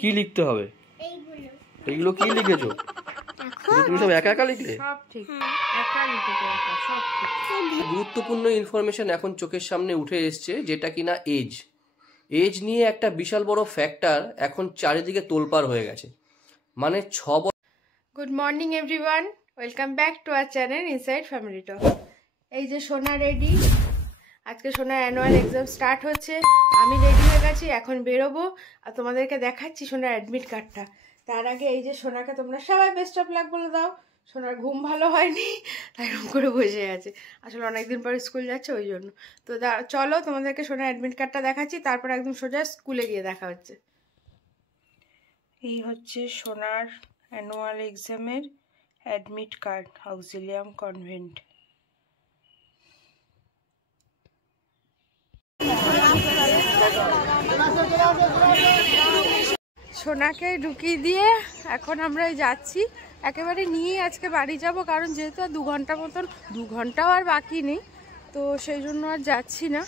কি লিখতে হবে? এইগুলো কি লিখেছো? তুমি সব একা একা লিখলে? সব ঠিক, একা লিখেছো, সব ঠিক। গুরুত্বপূর্ণ ইনফরমেশন এখন চোখের সামনে উঠে এসছে, যেটা কিনা এজ নিয়ে একটা বিশাল বড় ফ্যাক্টর এখন চারিদিকে তোলপাড় হয়ে গেছে। মানে 6 বছর। Good morning everyone, welcome back to our channel inside family talk. এই যে সোনা রেডি, আজকে সোনার অ্যানুয়াল এক্সাম স্টার্ট হচ্ছে। আমি রেডি হয়ে গেছি, এখন বেরোবো আর তোমাদেরকে দেখাচ্ছি সোনার অ্যাডমিট কার্ডটা। তার আগে এই যে সোনাকে তোমরা সবাই বেস্ট অফ লাক বলে দাও। সোনার ঘুম ভালো হয়নি, তাই এরকম করে বসে আছে, আসলে অনেকদিন পরে স্কুল যাচ্ছে ওই জন্য। তো চলো তোমাদেরকে সোনার অ্যাডমিট কার্ডটা দেখাচ্ছি, তারপর একদম সোজা স্কুলে গিয়ে দেখা হচ্ছে। এই হচ্ছে সোনার অ্যানুয়াল এক্সামের অ্যাডমিট কার্ড, অক্সিলিয়াম কনভেন্ট। সোনাকে ঢুকিয়ে দিয়ে এখন আমরা যাচ্ছি, একেবারে নিয়েই আজকে বাড়ি যাব, কারণ যেহেতু আর 2 ঘন্টা মতন, 2 ঘন্টাও আর বাকি নেই, তো সেই জন্য আর যাচ্ছি না,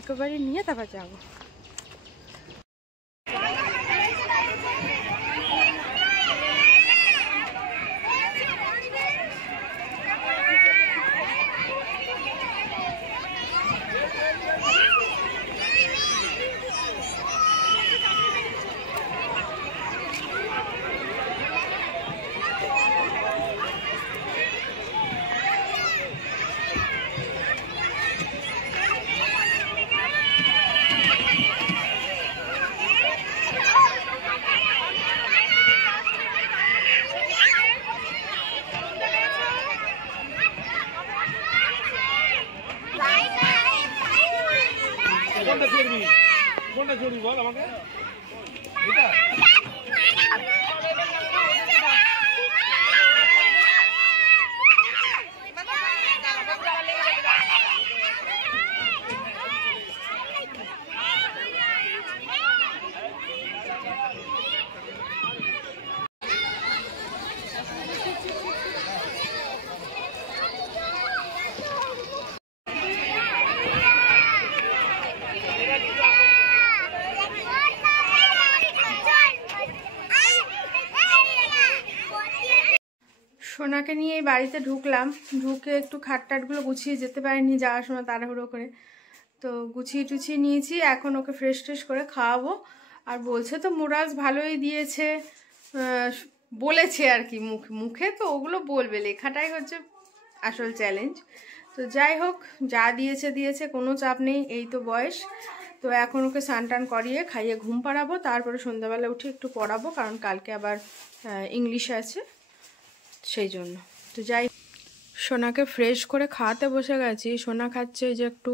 একেবারে নিয়ে তারপর যাবো। কোনটা চুরি বল আমাকে, এটা সোনাকে নিয়ে এই বাড়িতে ঢুকলাম, ঢুকে একটু খাটটাটগুলো গুছিয়ে যেতে পারিনি যাওয়ার সময় তাড়াহুড়ো করে, তো গুছিয়ে টুছিয়ে নিয়েছি। এখন ওকে ফ্রেশ ট্রেশ করে খাওয়াবো। আর বলছে তো মোরালস ভালোই দিয়েছে, বলেছে আর কি, মুখে তো ওগুলো বলবে, লেখাটাই হচ্ছে আসল চ্যালেঞ্জ। তো যাই হোক, যা দিয়েছে দিয়েছে, কোনো চাপ নেই, এই তো বয়স। তো এখন ওকে স্নান টান করিয়ে খাইয়ে ঘুম পাড়াবো, তারপরে সন্ধ্যাবেলা উঠে একটু পড়াবো, কারণ কালকে আবার ইংলিশ আছে, সেই জন্য। তো যাই, সোনাকে ফ্রেশ করে খাওয়াতে বসে গেছি। সোনা খাচ্ছে যে একটু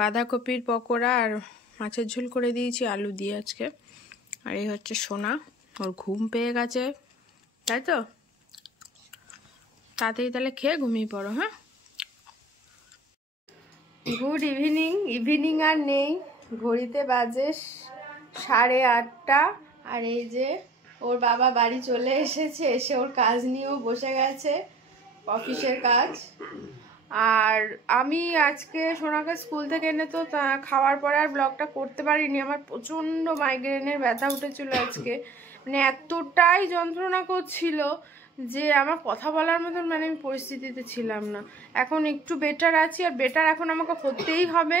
বাঁধাকপির পকোড়া আর মাছের ঝোল করে দিয়েছি আলু দিয়ে আজকে। আর এই হচ্ছে সোনা, ওর ঘুম পেয়ে গেছে, তাই তো? তাড়াতাড়ি তাহলে খেয়ে ঘুমিয়ে পড়ো। হ্যাঁ, গুড ইভিনিং। ইভিনিং আর নেই, ঘড়িতে বাজে 8:30। আর এই যে ওর বাবা বাড়ি চলে এসেছে, এসে ওর কাজ নিয়েও বসে গেছে, অফিসের কাজ। আর আমি আজকে সোনাকে স্কুল থেকে এনে তো খাওয়ার পরে আর ব্লগটা করতে পারিনি, আমার প্রচণ্ড মাইগ্রেনের ব্যথা উঠেছিল আজকে, মানে এতটাই যন্ত্রণা করছিল যে আমার কথা বলার মতন মানে আমি পরিস্থিতিতে ছিলাম না। এখন একটু বেটার আছি, আর বেটার এখন আমাকে হতেই হবে,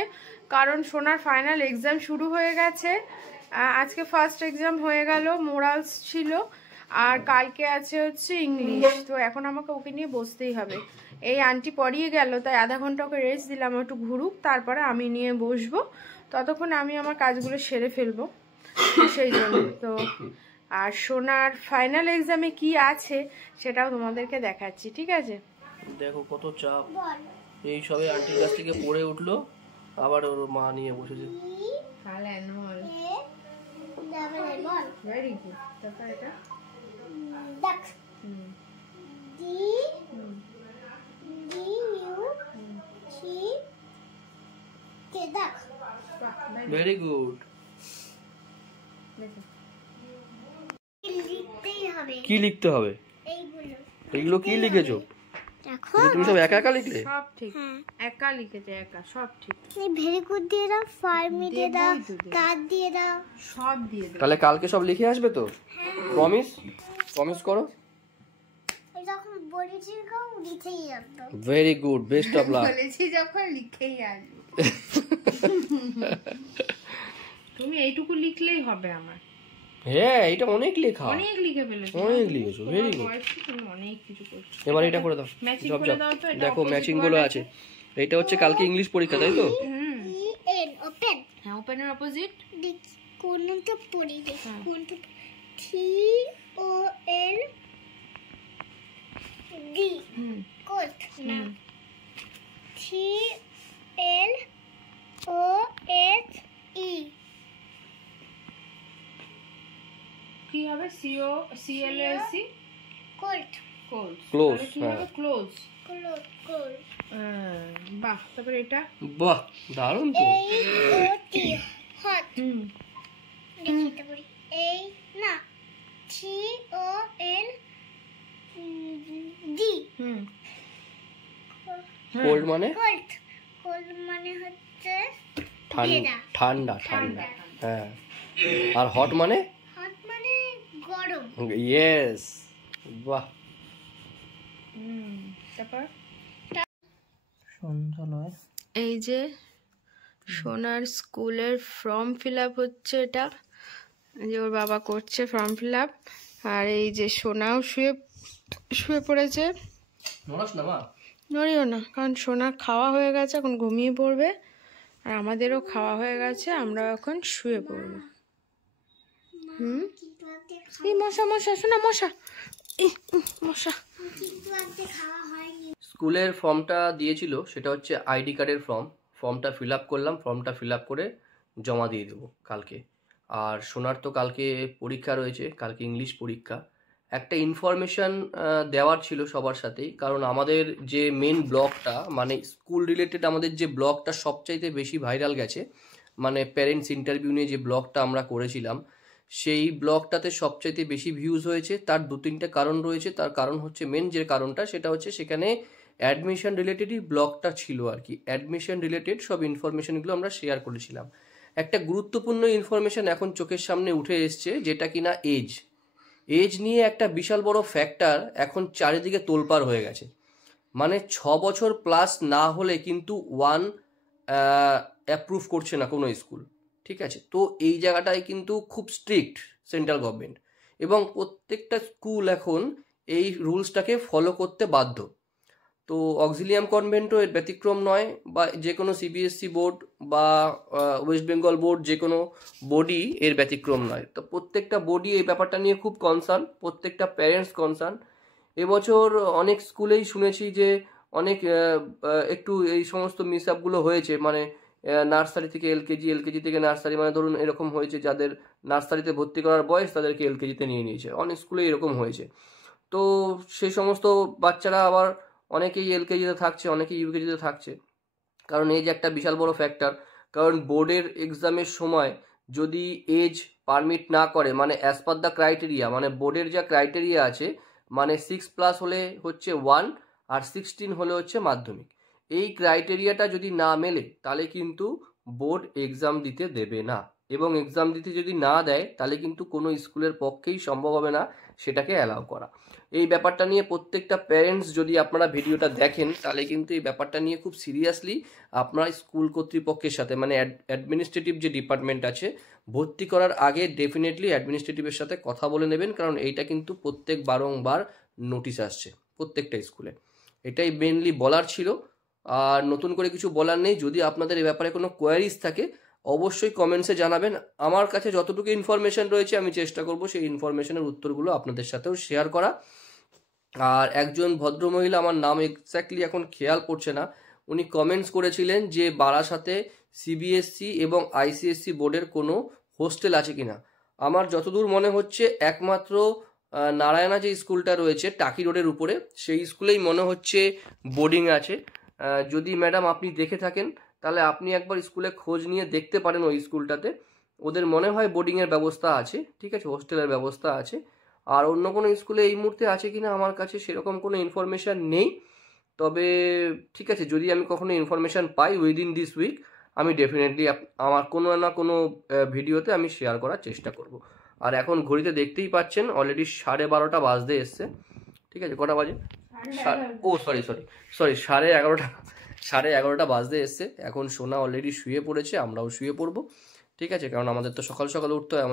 কারণ সোনার ফাইনাল এক্সাম শুরু হয়ে গেছে। আজকে ফার্স্ট এক্সাম হয়ে গেল, মোরালস ছিল, আর কালকে আছে হচ্ছে ইংলিশ। তো এখন আমাকে ওকে নিয়ে বসতেই হবে। এই আন্টি পড়িয়ে গেল, তাই আধা ঘন্টা ওকে রেস্ট দিলাম, একটু ঘুরুক, তারপরে আমি নিয়ে বসবো, ততক্ষণ আমি আমার কাজগুলো সেরে ফেলবো, সেই জন্য। তো আর সোনার ফাইনাল এক্সামে কি আছে সেটাও তোমাদেরকে দেখাচ্ছি, ঠিক আছে? দেখো কত চাপ, এই সবে আন্টির কাছ থেকে পড়ে উঠলো, আবার ওর মা নিয়ে বসেছে। Very good. তারপর এটা ভেরি গুড। কি লিখতে হবে? এইগুলো কি লিখেছো? তুমি সব একা একা লিখলে? সব ঠিক, একা লিখেছে, একা, সব ঠিক। ভেরি গুড দিয়ে দাও, ফার্মি দিয়ে দাও, কার দিয়ে দাও, সব দিয়ে দাও। তাহলে কালকে সব লিখে আসবে তো? প্রমিস? প্রমিস করো। যখন বলেছি লিখেই আসবো। Very good, best of luck. বলেছি যখন লিখেই আসবে। তুমি এইটুকু লিখলেই হবে আমার। হ্যাঁ, এটা অনেক লেখা, অনেক লিখে ফেলেছো, অনেক লিখেছো, ভেরি গুড। তুমি অনেক কিছু করছো। এবার এটা করে দাও, ম্যাচিং জব করে দাও তো। এটা দেখো ম্যাচিং গুলো আছে। এটা হচ্ছে কালকে ইংলিশ পরীক্ষা, তাই তো? An open. হ্যাঁ, ওপেনের অপোজিট। কোনটা পড়ি দেখ, কোনটা টি ও এন ডি কোট না, টি এল ও এস ই কি হবে? CO সিএলএসি cold. ক্লোজ, কি হবে? ক্লোজ। কোল্ড। বাহ, তারপর এটা বাহ, দারুণ তো। এই ও টি হট। লিখতে পারি এই না, টি ও এন ডি কোল্ড মানে? কোল্ড। কোল্ড মানে হচ্ছে ঠান্ডা, ঠান্ডা, ঠান্ডা। হ্যাঁ, আর হট মানে? হট মানে গরম। ইয়েস, বাহ। তারপর সন্ধ্যালয়। এই যে সোনার স্কুলের ফর্ম ফিল আপ হচ্ছে, এটা যে ওর বাবা করছে ফর্ম ফিল আপ। আর এই যে সোনাও শুয়ে পড়েছে। নড়াস না মা। নড়িও না, কারণ সোনার খাওয়া হয়ে গেছে, এখন ঘুমিয়ে পড়বে। আর আমাদেরও খাওয়া হয়ে গেছে, আমরা এখন শুয়ে পড়বো। এই মশা, মশা, শোনা মশা, মশা। স্কুলের ফর্মটা দিয়েছিল, সেটা হচ্ছে আইডি কার্ডের ফর্মটা ফিল আপ করলাম। ফর্মটা ফিল আপ করে জমা দিয়ে দেবো কালকে। আর সোনার তো কালকে পরীক্ষা রয়েছে, কালকে ইংলিশ পরীক্ষা। একটা ইনফরমেশান দেওয়ার ছিল সবার সাথেই, কারণ আমাদের যে মেন ব্লগটা, মানে স্কুল রিলেটেড আমাদের যে ব্লগটা সবচাইতে বেশি ভাইরাল গেছে, মানে প্যারেন্টস ইন্টারভিউ নিয়ে যে ব্লগটা আমরা করেছিলাম, সেই ব্লগটাতে সবচাইতে বেশি ভিউজ হয়েছে। তার 2-3টে কারণ রয়েছে। তার কারণ হচ্ছে, মেন যে কারণটা সেটা হচ্ছে, সেখানে অ্যাডমিশন রিলেটেডই ব্লগটা ছিল আর কি। অ্যাডমিশন রিলেটেড সব ইনফরমেশনগুলো আমরা শেয়ার করেছিলাম। একটা গুরুত্বপূর্ণ ইনফরমেশন এখন চোখের সামনে উঠে এসছে, যেটা কিনা এজ নিয়ে একটা বিশাল বড় ফ্যাক্টর এখন চারিদিকে তোলপাড় হয়ে গেছে। মানে 6 বছর প্লাস না হলে কিন্তু অ্যাপ্রুভ করছে না কোনো স্কুল, ঠিক আছে? তো এই জায়গাটায় কিন্তু খুব স্ট্রিক্ট সেন্ট্রাল গভর্নমেন্ট, এবং প্রত্যেকটা স্কুল এখন এই রুলসটাকে ফলো করতে বাধ্য। তো অক্সিলিয়াম কনভেন্টও এর ব্যতিক্রম নয়, বা যে কোনো সিবিএসসি বোর্ড বা ওয়েস্ট বেঙ্গল বোর্ড, যে কোনো বোর্ডই এর ব্যতিক্রম নয়। তো প্রত্যেকটা বোর্ডই এই ব্যাপারটা নিয়ে খুব কনসার্ন, প্রত্যেকটা প্যারেন্টস কনসার্ন। এবছর অনেক স্কুলেই শুনেছি যে অনেক একটু এই সমস্ত মিস আপগুলো হয়েছে, মানে নার্সারি থেকে এলকেজি, এলকেজি থেকে নার্সারি, মানে ধরুন এরকম হয়েছে, যাদের নার্সারিতে ভর্তি করার বয়স তাদেরকে এলকেজিতে নিয়ে নিয়েছে। অনেক স্কুলে এরকম হয়েছে। তো সেই সমস্ত বাচ্চারা আবার অনেকেই এলকেজিতে থাকছে, অনেকেই ইউকেজিতে থাকছে, কারণ এজ একটা বিশাল বড় ফ্যাক্টর। কারণ বোর্ডের এক্সামের সময় যদি এজ পারমিট না করে, মানে অ্যাজ পার দ্য ক্রাইটেরিয়া, মানে বোর্ডের যা ক্রাইটেরিয়া আছে, মানে 6+ হলে হচ্ছে 1, আর 16 হলে হচ্ছে মাধ্যমিক। এই ক্রাইটেরিয়াটা যদি না মেলে, তাহলে কিন্তু বোর্ড এক্সাম দিতে দেবে না, এবং এক্সাম দিতে যদি না দেয়, তাহলে কিন্তু কোনো স্কুলের পক্ষেই সম্ভব হবে না সেটাকে অ্যালাউ করা। এই ব্যাপারটা নিয়ে প্রত্যেকটা প্যারেন্টস, যদি আপনারা ভিডিওটা দেখেন, তাহলে কিন্তু এই ব্যাপারটা নিয়ে খুব সিরিয়াসলি আপনারা স্কুল কর্তৃপক্ষের সাথে, মানে অ্যাডমিনিস্ট্রেটিভ যে ডিপার্টমেন্ট আছে, ভর্তি করার আগে ডেফিনেটলি অ্যাডমিনিস্ট্রেটিভের সাথে কথা বলে নেবেন, কারণ এইটা কিন্তু বারংবার নোটিশ আসছে প্রত্যেকটা স্কুলে। এটাই মেনলি বলার ছিল, আর নতুন করে কিছু বলার নেই। যদি আপনাদের এই ব্যাপারে কোনো কোয়ারিজ থাকে, অবশ্যই কমেন্টসে জানাবেন। আমার কাছে যতটুকু ইনফরমেশন রয়েছে, আমি চেষ্টা করব সেই ইনফরমেশনের উত্তরগুলো আপনাদের সাথেও শেয়ার করা। আর একজন ভদ্রমহিলা, আমার নাম এক্স্যাক্টলি এখন খেয়াল পড়ছে না, উনি কমেন্টস করেছিলেন যে বারাসাতে সিবিএসসি এবং আইসিএসসি বোর্ডের কোনো হোস্টেল আছে কিনা। আমার যতদূর মনে হচ্ছে একমাত্র নারায়ণা যে স্কুলটা রয়েছে টাকি রোডের উপরে, সেই স্কুলেই মনে হচ্ছে বোর্ডিং আছে। যদি ম্যাডাম আপনি দেখে থাকেন, তাহলে আপনি একবার স্কুলে খোঁজ নিয়ে দেখতে পারেন ওই স্কুলটাতে। ওদের মনে হয় বোর্ডিংয়ের ব্যবস্থা আছে, ঠিক আছে, হোস্টেলের ব্যবস্থা আছে। আর অন্য কোনো স্কুলে এই মুহূর্তে আছে কিনা আমার কাছে সেরকম কোনো ইনফরমেশান নেই। তবে ঠিক আছে, যদি আমি কখনো ইনফরমেশান পাই উইদিন দিস উইক, আমি ডেফিনেটলি আমার কোনো না কোনো ভিডিওতে আমি শেয়ার করার চেষ্টা করব। আর এখন ঘড়িতে দেখতেই পাচ্ছেন অলরেডি 12:30 বাজতে এসছে। ঠিক আছে, কটা বাজে? ও সরি 11:30 বাজতে এসছে। এখন সোনা অলরেডি শুয়ে পড়েছে, আমরাও শুয়ে পড়বো। ঠিক আছে, কারণ আমাদের তো সকাল সকাল উঠতে হয়।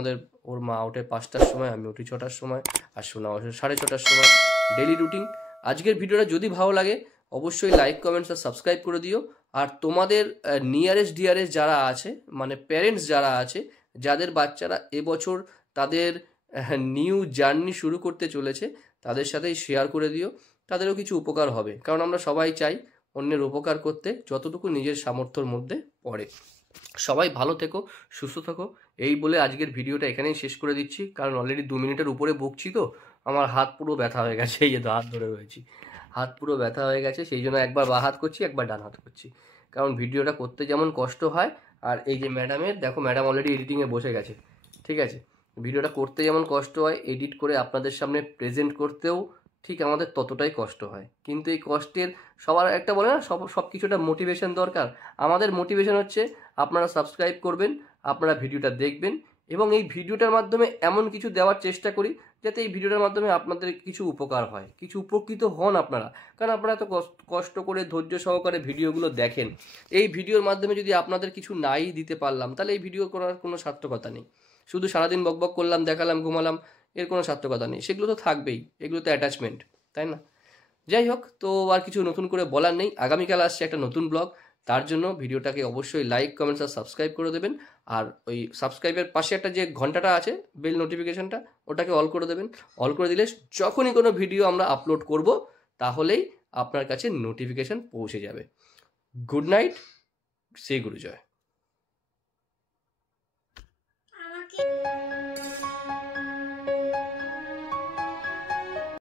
ওর মা ওঠে 5টার সময়, আমি উঠি 6টার সময়, আর সোনা ওঠে 6:30টার সময়। Daily routine. আজকের ভিডিওটা যদি ভালো লাগে অবশ্যই লাইক, কমেন্টস আর সাবস্ক্রাইব করে দিও। আর তোমাদের নিয়ারেস্ট ডিয়ারেস্ট যারা আছে, মানে প্যারেন্টস যারা আছে, যাদের বাচ্চারা এবছর তাদের নিউ জার্নি শুরু করতে চলেছে, তাদের সাথেই শেয়ার করে দিও। তাদেরও কিছু উপকার হবে, কারণ আমরা সবাই চাই অন্যের উপকার করতে, যতটুকু নিজের সামর্থ্যের মধ্যে পড়ে। সবাই ভালো থেকো, সুস্থ থাকো, এই বলে আজকের ভিডিওটা এখানেই শেষ করে দিচ্ছি। কারণ অলরেডি 2 মিনিটের উপরে বকছি, তো আমার হাত পুরো ব্যথা হয়ে গেছে। এই যে হাত ধরে রয়েছি, হাত পুরো ব্যথা হয়ে গেছে, সেই জন্য একবার বাঁ হাত করছি, একবার ডান হাত করছি। কারণ ভিডিওটা করতে যেমন কষ্ট হয়, আর এই যে ম্যাডামের দেখো, ম্যাডাম অলরেডি এডিটিংয়ে বসে গেছে। ঠিক আছে, ভিডিওটা করতে যেমন কষ্ট হয়, এডিট করে আপনাদের সামনে প্রেজেন্ট করতেও ঠিক আমাদের ততটাই কষ্ট হয়। কিন্তু এই কষ্টের সবার একটা বলে না, সব কিছুটা মোটিভেশন দরকার। আমাদের মোটিভেশন হচ্ছে আপনারা সাবস্ক্রাইব করবেন, আপনারা ভিডিওটা দেখবেন, এবং এই ভিডিওটার মাধ্যমে এমন কিছু দেওয়ার চেষ্টা করি যাতে এই ভিডিওটার মাধ্যমে আপনাদের কিছু উপকার হয়, কিছু উপকৃত হন আপনারা। কারণ আপনারা এত কষ্ট করে ধৈর্য সহকারে ভিডিওগুলো দেখেন। এই ভিডিওর মাধ্যমে যদি আপনাদের কিছু নাই দিতে পারলাম, তাহলে এই ভিডিও করার কোনো সার্থকতা নেই। শুধু সারাদিন বকবক করলাম, দেখালাম, ঘুমালাম, এর কোনো সার্থকতা নেই। সেগুলো তো থাকবেই, এগুলো তো অ্যাটাচমেন্ট, তাই না? যাই হোক, তো আর কিছু নতুন করে বলার নেই। আগামীকাল আসছে একটা নতুন ব্লগ, তার জন্য ভিডিওটাকে অবশ্যই লাইক, কমেন্টস আর সাবস্ক্রাইব করে দেবেন। আর ওই সাবস্ক্রাইবের পাশে একটা যে ঘন্টাটা আছে, বেল নোটিফিকেশনটা, ওটাকে অল করে দেবেন। অল করে দিলে যখনই কোনো ভিডিও আমরা আপলোড করব, তাহলেই আপনার কাছে নোটিফিকেশন পৌঁছে যাবে। Good night, Shri গুরুজয়।